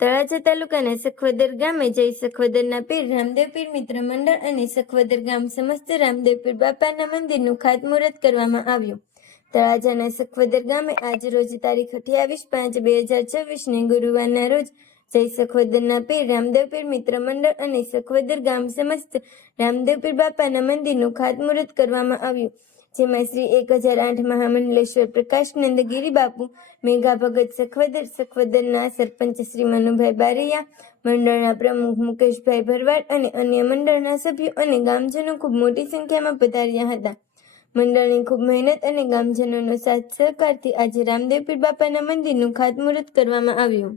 તળાજા તાલુકાના સખવદર ગામે જય સખવદરના પીર રામદેવ પીર મિત્ર મંડળ અને સખવદર ગામ સમસ્ત રામદેવ પીર બાપાના મંદિરનું ખાતમુહૂર્ત કરવામાં આવ્યું. તળાજાના સખવદર ગામે આજ રોજ તારીખ 28/5/2024 ગુરુવારના રોજ જય સખવદરના પીર રામદેવ પીર મિત્ર મંડળ અને સખવદર ગામ સમસ્ત રામદેવ પીર બાપાના મંદિરનું ખાતમુહૂર્ત કરવામાં આવ્યું. જેમાં શ્રી 1008 મહામંડલેશ્વર પ્રકાશનંદ ગિરી બાપુ, મેઘા ભગત સખવદર, સખવદરના સરપંચ શ્રી મનુભાઈ બારૈયા, મંડળના પ્રમુખ મુકેશભાઈ ભરવાડ અને અન્ય મંડળના સભ્યો અને ગામજનો ખૂબ મોટી સંખ્યામાં પધાર્યા હતા. મંડળની ખૂબ મહેનત અને ગામજનોનો સાથ સહકારથી આજે રામદેવ પીર બાપાના મંદિરનું ખાતમુહૂર્ત કરવામાં આવ્યું.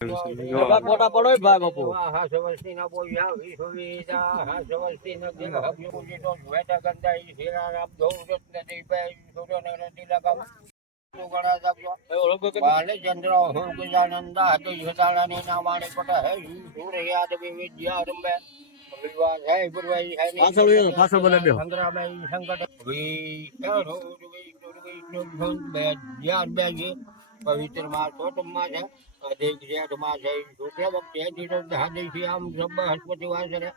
ફોટા પડો ભાઈ બાપુ. હા સવસ્તી ના બોલ્યા વિશ્વવિદા હા સવસ્તી ન દિલ હબ્યુજી તો વેટા ગંદાઈ શિરારામ ધોરત નદી ભાઈ સુરનગર દિલાકા ગણા જાગો બાલે ચંદ્ર હો ગજાનંદા હતે સતાળાની નામાણી પટ હે સૂર્યાદ વિદ્યા રંબે વિવાહ હે ગુરવાઈ હે પાછળ બોલે બે સંગ્રામઈ સંકટ વી ચરો બે યાર બેજી પવિત્ર માસ છોટમાં છે અધિક જેઠમાં છે શુક્લ વખતે જીરો દહાદેશી આમ સબ હસ્પતિ વાસરે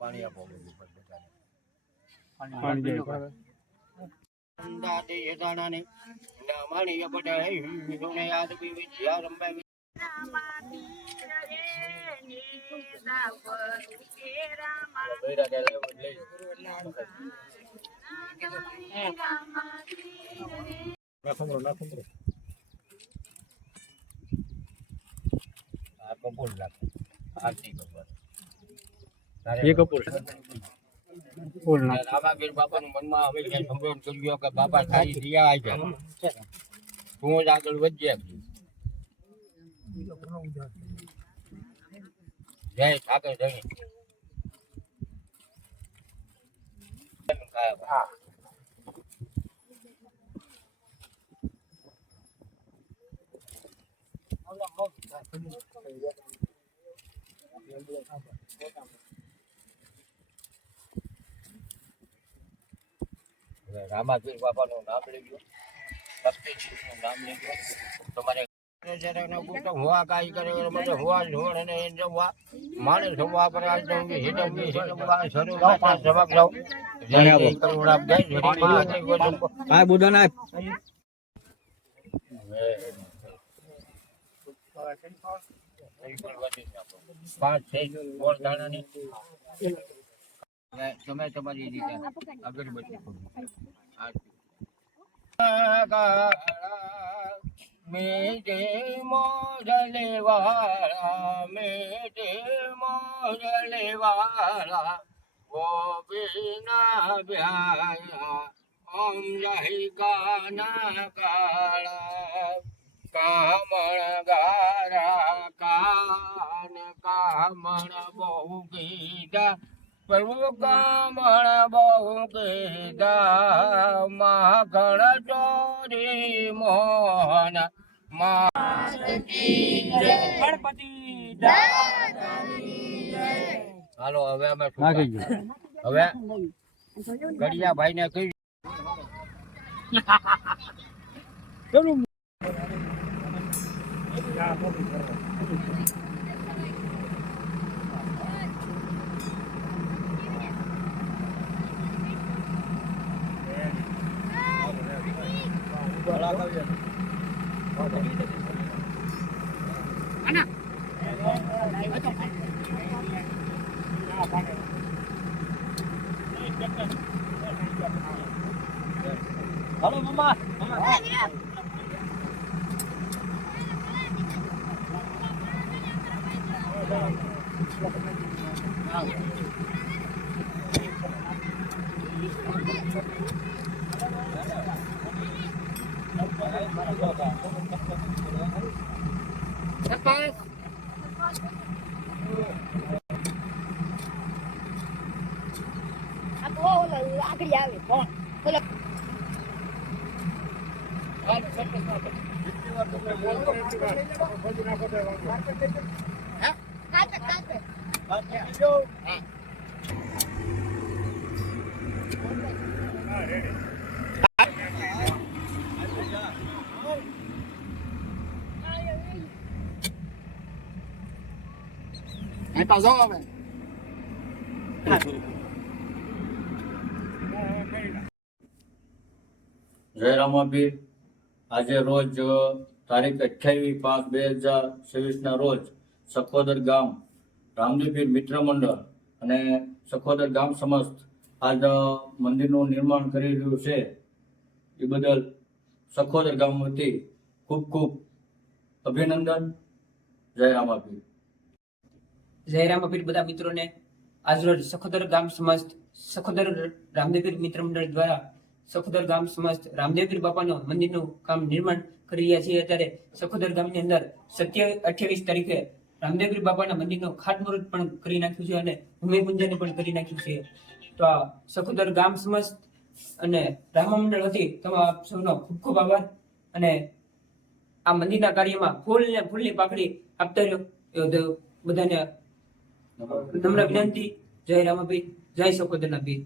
પાણી આપો પાણી દાદે યદાણાને નામાણી યપટ હે વિષ્ણુને યાદ બી વિદ્યા રંબે બાપાનું મનમાં હવે સંબોધન કર્યું કે બાપા સારી દિયા આવી જાય તું જ આગળ વધજે. જય ઠાકર જય રામાપીર બાપાનું નામ લેજો, ભક્તિજીનું નામ લેજો. તમારે હુआ કાઈ કરે મને હુआ ઢોળ અને જવા માણે જવા પર આ જંગી હિડમી હિડવા શરૂ જવાબ જાવ જય કરુણા જય આ બુદાના પાંચ છે ગોળ દાણાની તમે તમારી રીતે અગરબત્તી મેટે મોજલે વાળા મેટે મોજલે વાળા ગોપીના બ્યાયા ઓમ જહી કાના કાળા કામણ ગારા કાન કામણ બહુ કીધા પ્રભુ કામણ બહુ કીધા માખણ ચોરી મોહન ગણપતિ. હાલો હવે અમે હવે ગડિયા ભાઈ ને કહી Halo mama. આગળ આવે કોણ પાછો આવે જય રામાપીર. આજે રોજ તારીખ 28/5/2026 ના રોજ સખોદર ગામ રામદેવપીર મિત્ર મંડળ અને સખોદર ગામ સમસ્ત આજ મંદિરનું નિર્માણ કરી રહ્યું છે. એ બદલ સખોદર ગામ વતી ખૂબ ખૂબ અભિનંદન. જય રામાપીર. જય રામાપીર બધા મિત્રોને આજરોજ સખોદર ગામ સમસ્ત સખોદર રામદેવપીર મિત્ર મંડળ દ્વારા સખોદર ગામ સમસ્ત રામદેવપીર બાપાનું મંદિરનું કામ નિર્માણ કરી રહ્યા છીએ. અત્યારે સખોદર ગામની અંદર 27-28 તારીખે રામદેવપીર બાપાના મંદિરનું ખાતમુહૂર્ત પણ કરી નાખ્યું છે અને ભૂમિપૂજન પણ કરી નાખ્યું છે. તો આ સખોદર ગામ સમસ્ત અને રામા મંડળ વતી તમામ આપ સૌનો ખૂબ ખૂબ આભાર અને આ મંદિરના કાર્યમાં ફૂલની પાકડી આપતા રહ્યો બધાને નમ્ર વિનંતી. જય રામાપીર, જય સખોદરના પીર.